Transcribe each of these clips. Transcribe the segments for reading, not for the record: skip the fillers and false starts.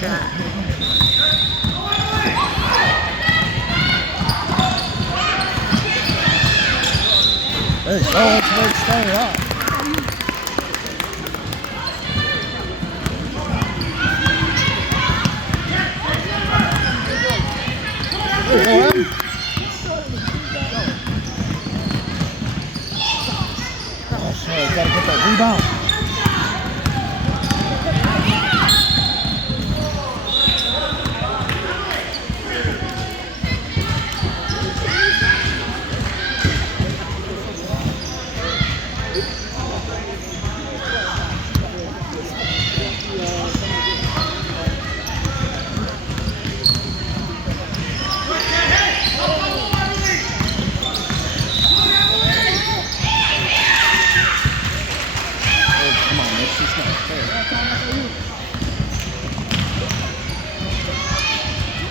shot. There's so much way to start it off. Oh, sorry, gotta get that rebound.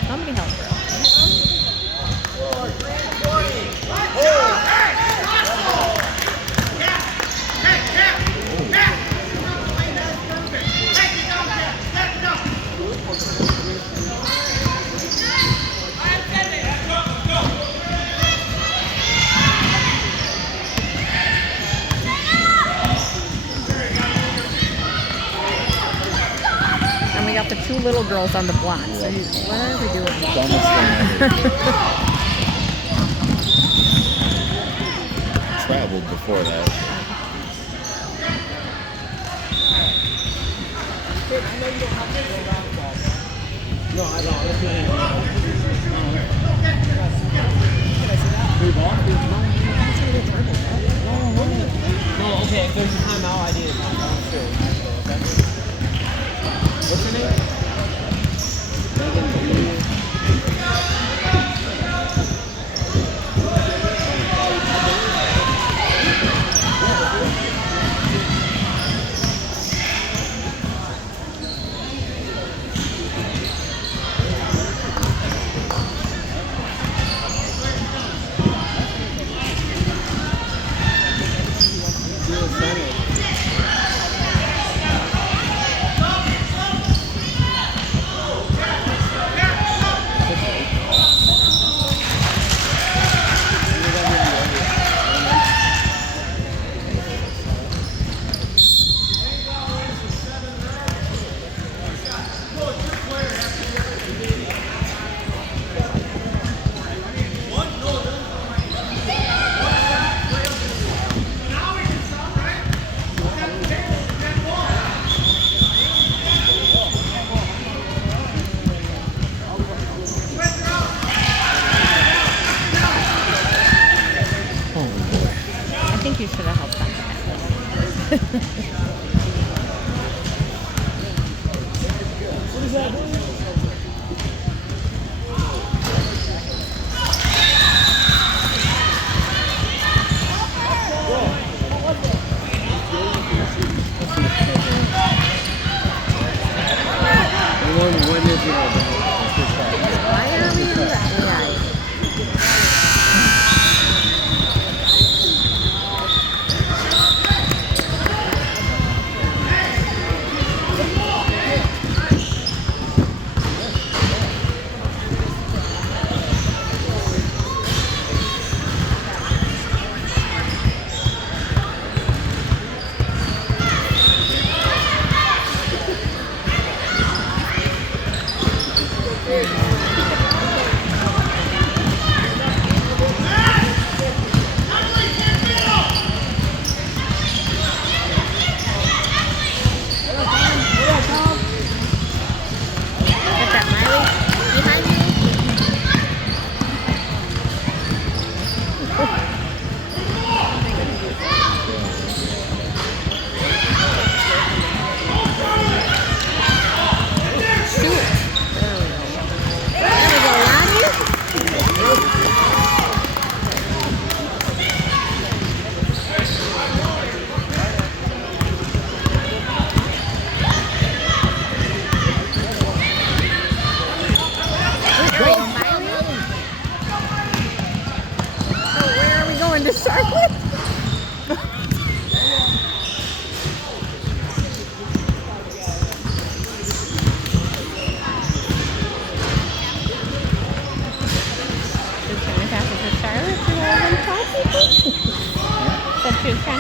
Somebody help her. And we got the two little girls on the block. So what are we doing? Dumbest thing ever. Traveled before that. No, I don't. No, okay, if there's a timeout, I need a timeout. What's your name? I think you should have helped them. What is that? Why are we in the AI?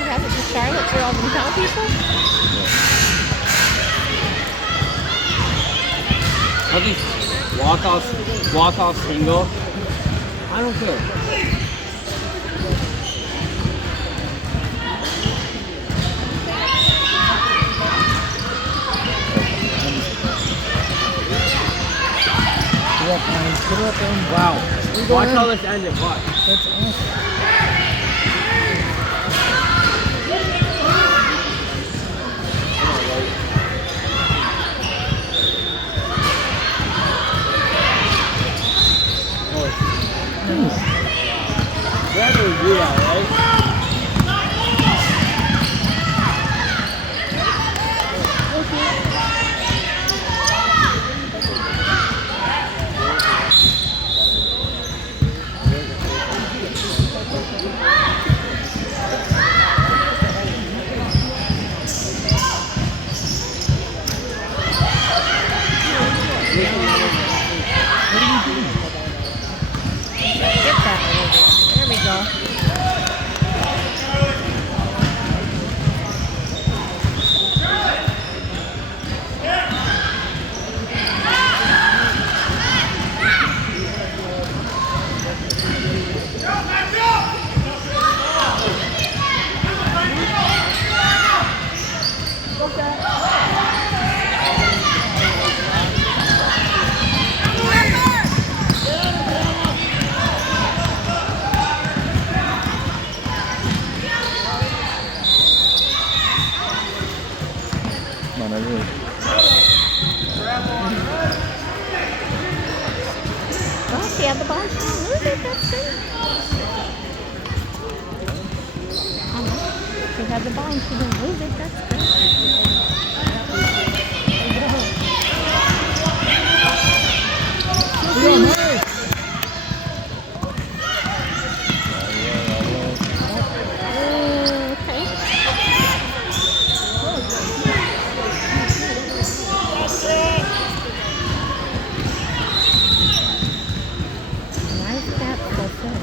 have it to Charlotte for all the town people? I think walk off single. I don't care. Put it up and Wow. Watch how this ended. Watch. that's awesome. That would do that, right? Get that over. There we go. Come on, over here. Well, she had the ball. She didn't lose it. That's good. She had the ball and she didn't lose it. That's good. Okay. Why is that so good?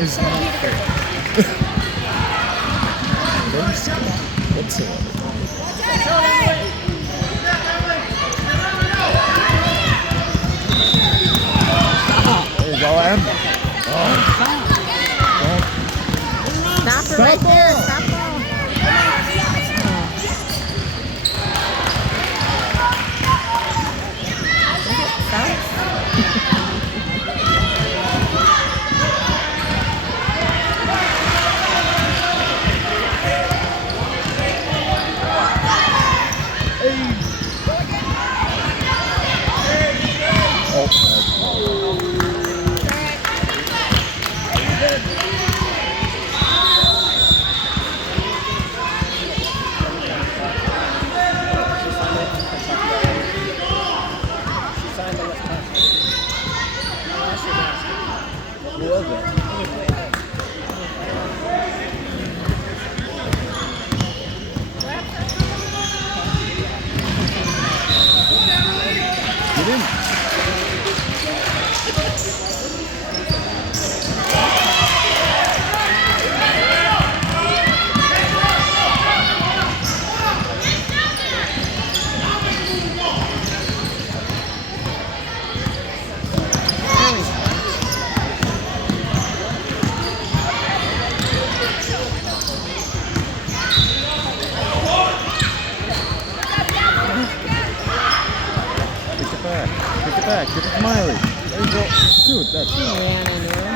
It's not fair. What's it? There you go, Em. Stop it right there. Stop ball. Who was it? Get in. Back, give it to Miley. There you go. Dude, that's She ran into her.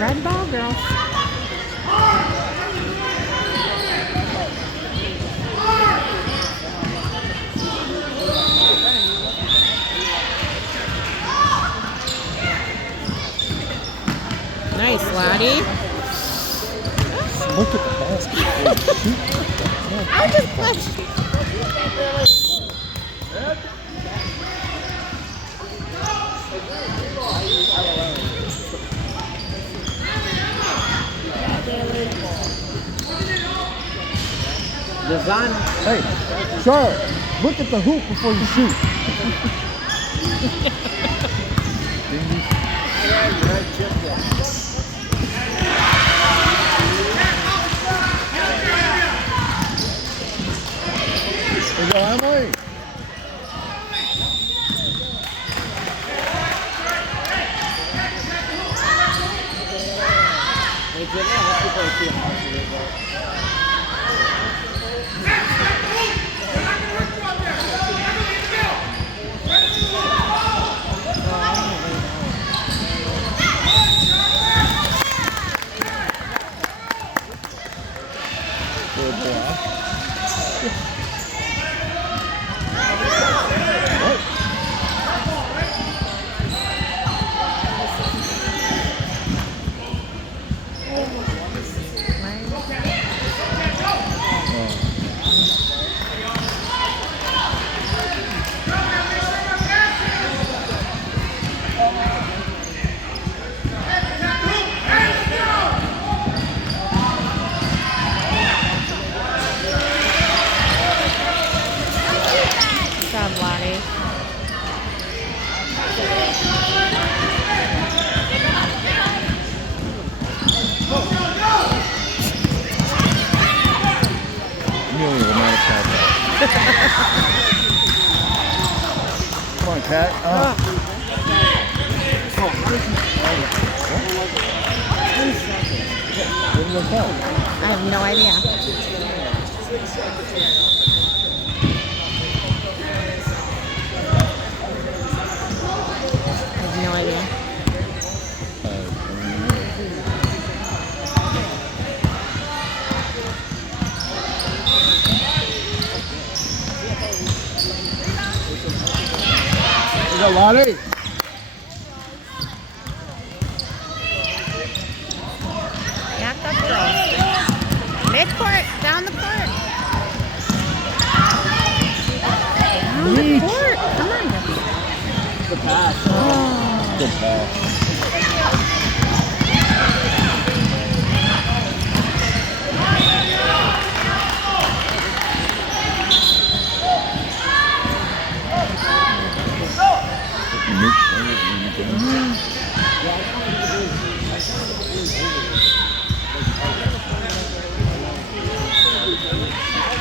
Red ball, girl. Nice, Lottie. Look at the basket. Shoot. I just clutched. Design. Hey, Charlotte, look at the hoop before you shoot. There you go, Emily. Good job, Lottie. Amelia will not have that. Come on, Cat. What did it count? I have no idea. I have no idea. You got Lottie. Back up, girls. Mid-court, down the court. Down the Reach. court. Come on. The pass. Oh. Good pass.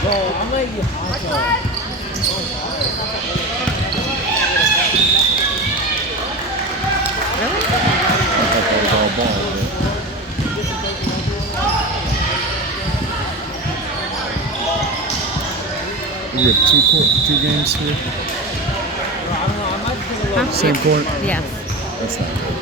Bro, I'm letting you hot. Really? I thought that was all ball. We have two games here. I don't know. I might just a little. Same court. Yes. That's not good.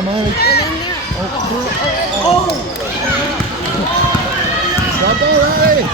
Come on. Stop already.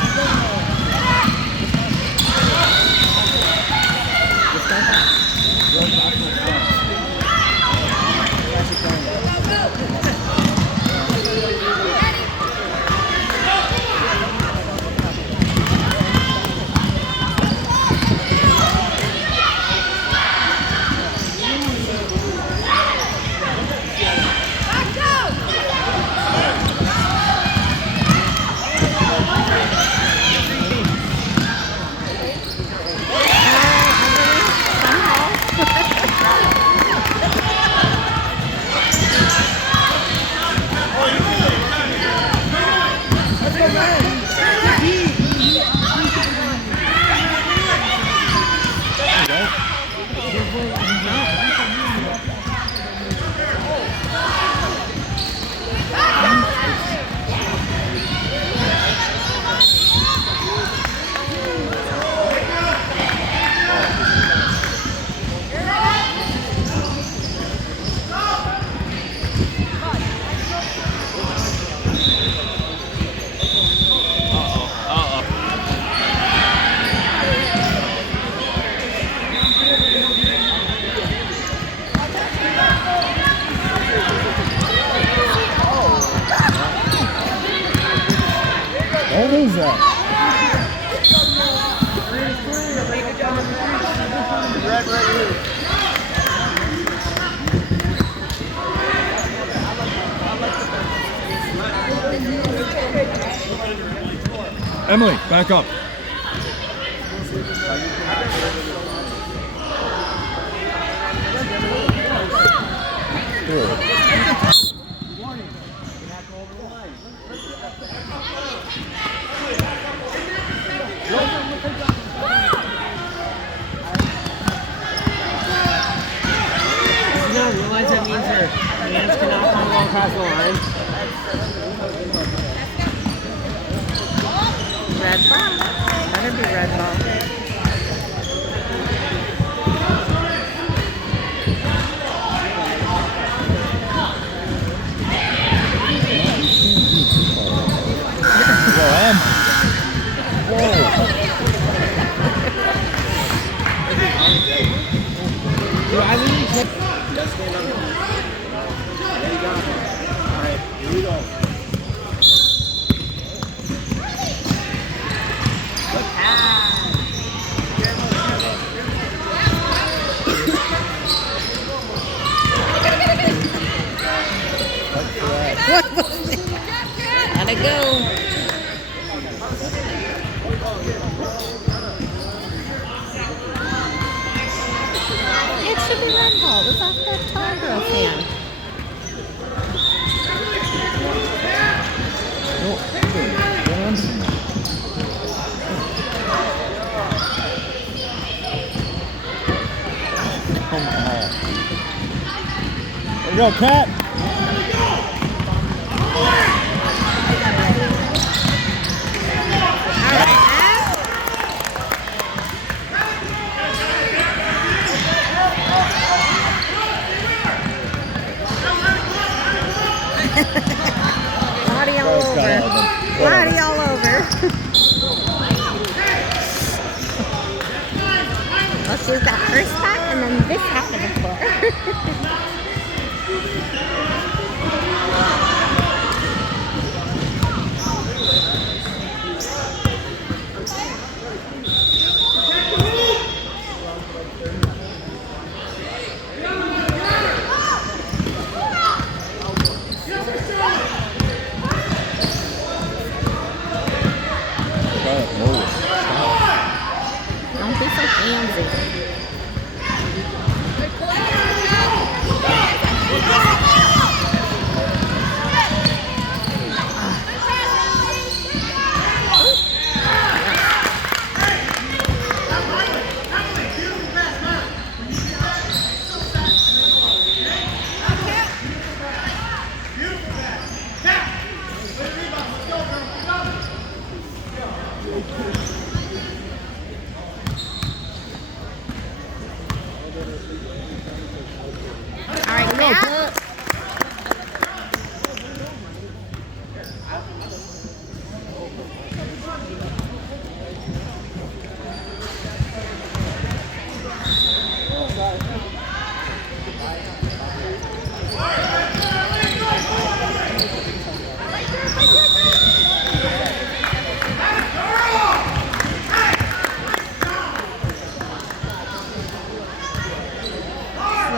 What is that? Red right here. Emily, back up. Good. Realize that means your hands cannot come along across the line. Red ball. Better be red ball. Dude, I literally kept. There you go. Alright, here we go. What was it? Gotta go. It should be red ball. It was off that tall girl's hand. There you go, Cat. Body all over. Body all over. Let's use that first spot and then this half of the floor. Don't be so handsy.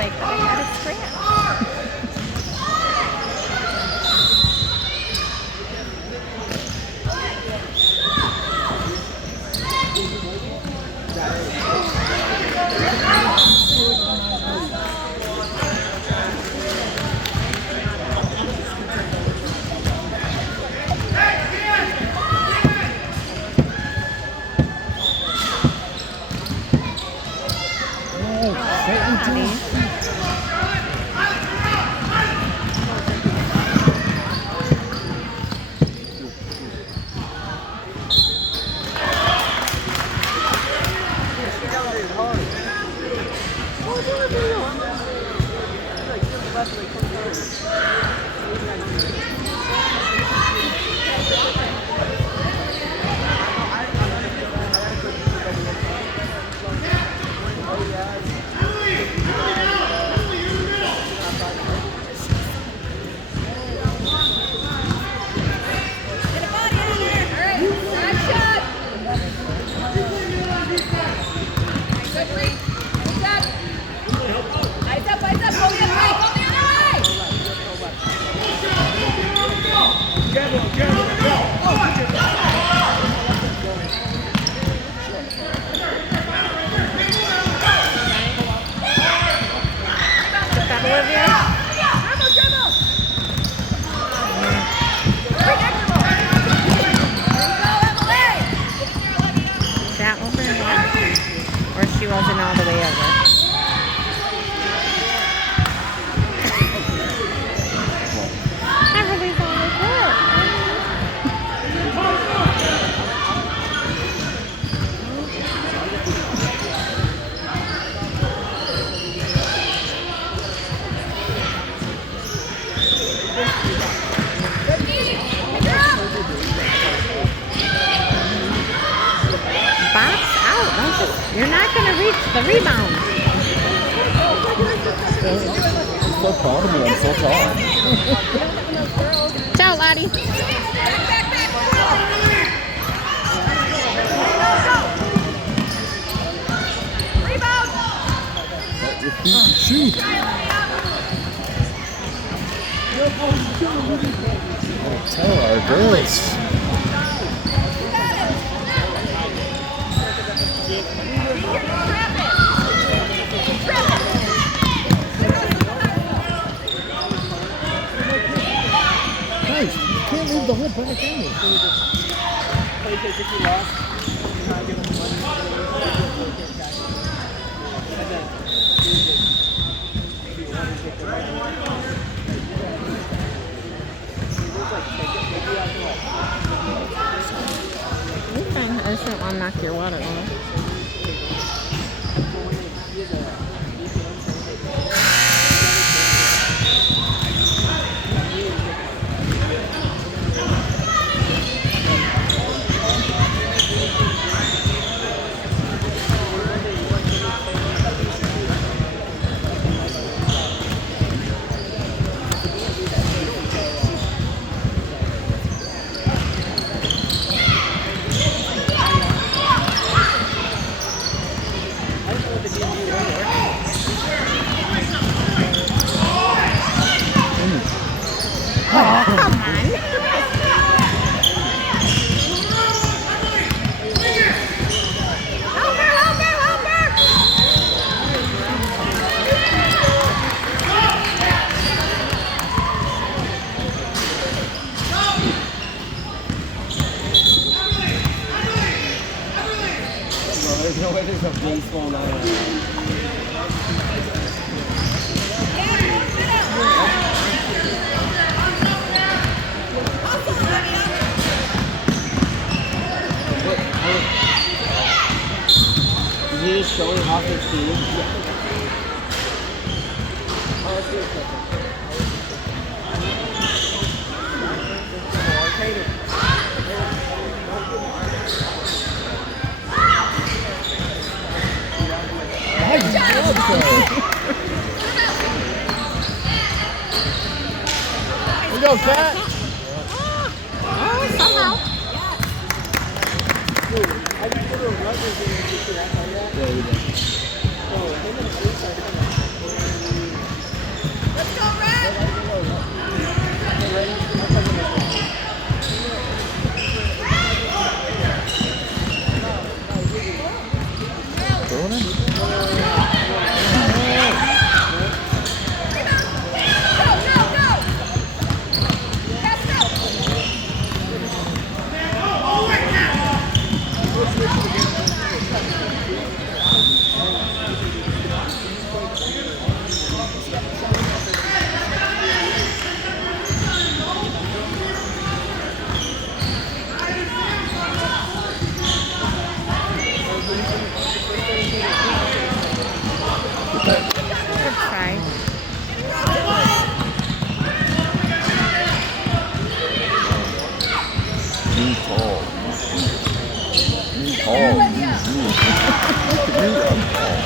like that I had a scratch. That over there? Or she wasn't all the way over? Everybody's all like that. Box out. Don't just, you're not going to reach the rebound. I'm so proud of me. I'm so tall. Ciao, Lottie. Let your feet shoot. Oh, tell our girls. Guys, you can't leave the whole back end. Okay, I just don't want to knock your water off. There's no way there's a baseball now. Is he just showing off his team? Oh, let's do it. Here we go, Cat. Oh, somehow. Yeah, we did. Good try. Too tall. Too tall. Look at me, I'm tall.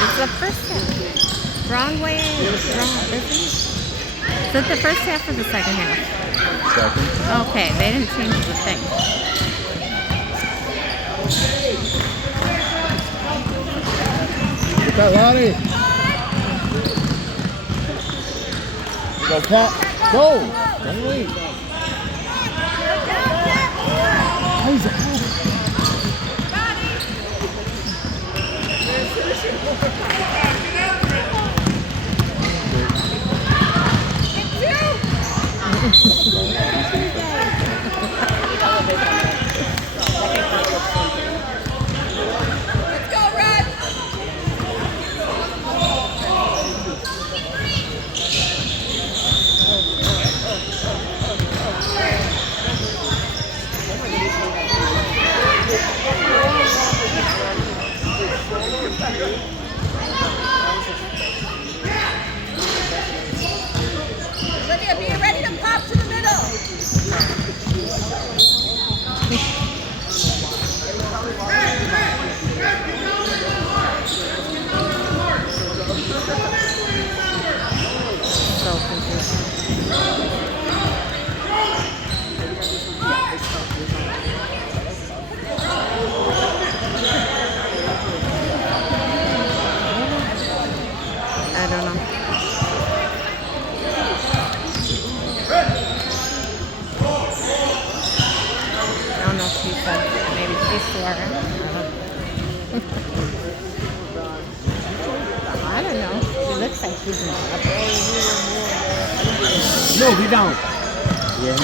It's the first half. Wrong way. Wrong, isn't it? Is it the first half or the second half? Second. Okay, they didn't change the thing. Get that, Lottie. Go, Cat. Go. Don't wait. How's it? Let's go, Rod! Lydia, be ready to pop to the middle! So confusing. I don't know. I don't know if she said maybe she's swearing. I don't know. She looks like she's in trouble. No, be down. Yeah.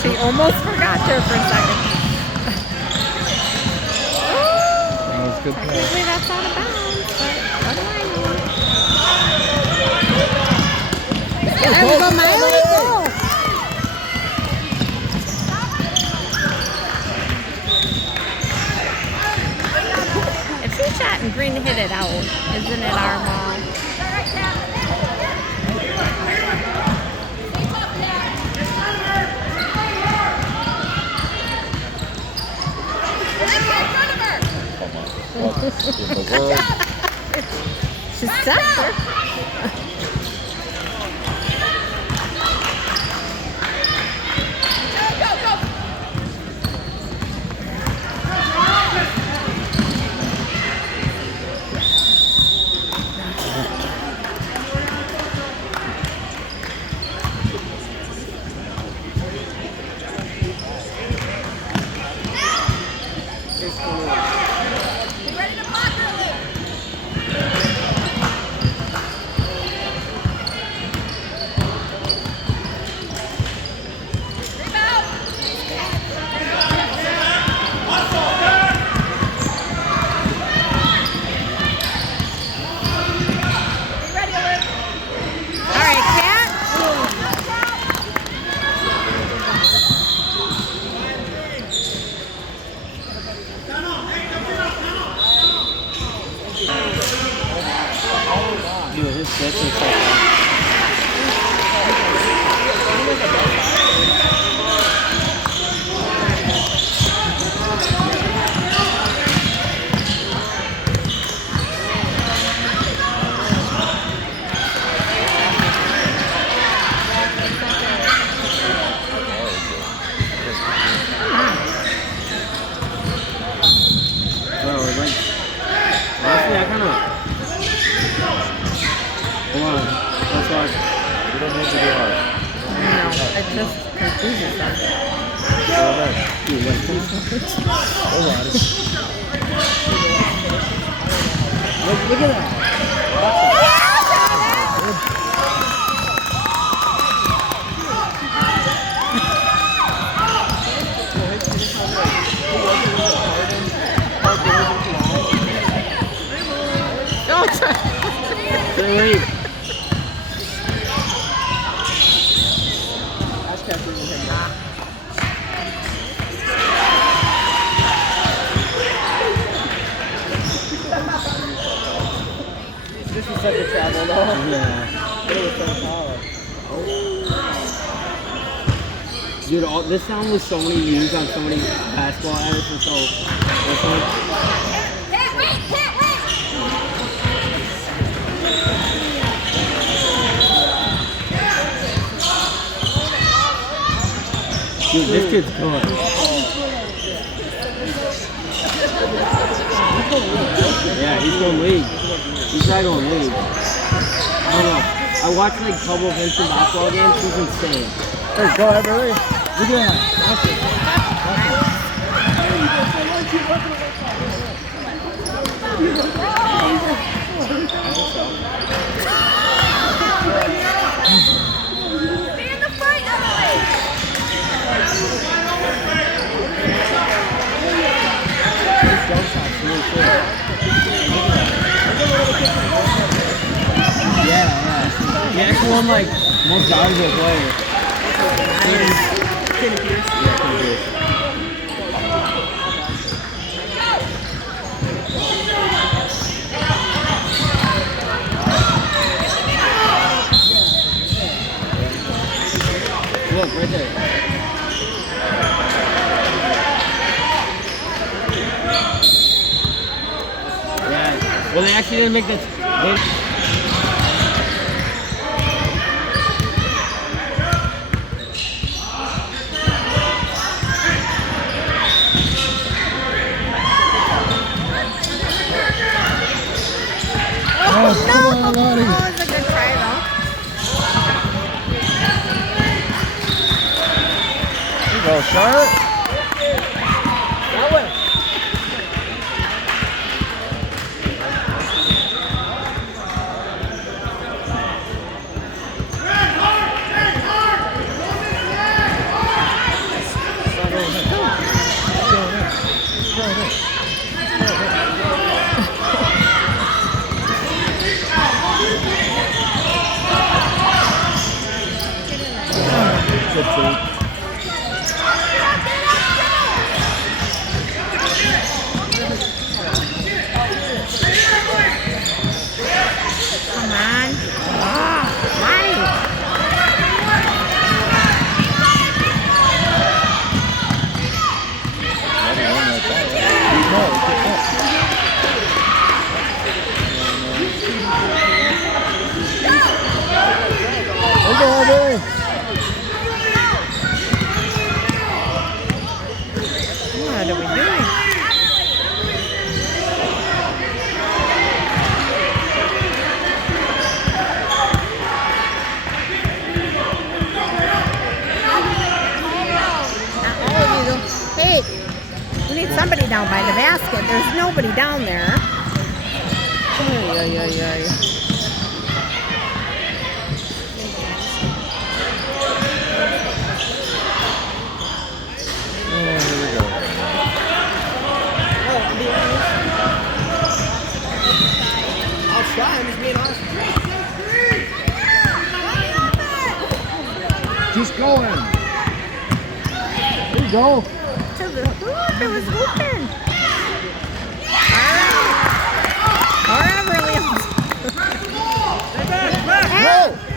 She almost forgot her for a second. That was a good pass. Technically that's out of bounds, but what do I know? There we go, Miley. Go. If she shot and Green hit it out, isn't it our ball? What in the world? She's stuck her. That's why. You don't need to be hard. No, it just confuses them. Go ahead. Dude, like, Hold on. look at that. Don't try. Wait. This is such a travel though. Yeah. It was so tall. Dude, this sound was so many views on so many basketball edits and so this one. Can't wait, can't wait. Dude, this kid's good. Yeah, he's going league. He's not going league. I don't know. I watched like a couple of instant basketball games. He's insane. Hey, go ahead, Billy. Look at that. Stay in the front, Emily. Yeah. He actually won like most valuable player. Look right there. Yeah. Well, they actually didn't make this. Oh, come on, Lonnie. Oh, it's a good try though. Here you go, Charlotte. That way. Good food. Come on. Oh, why? Go ahead, Billy. What are we doing? Hey, we need somebody down by the basket. There's nobody down there. Ay, ay, ay, ay. Oh, here we go. I'll try. I'm just being honest. Just going. There you go. To the hoop, it was hooping. All right, Williams. Go.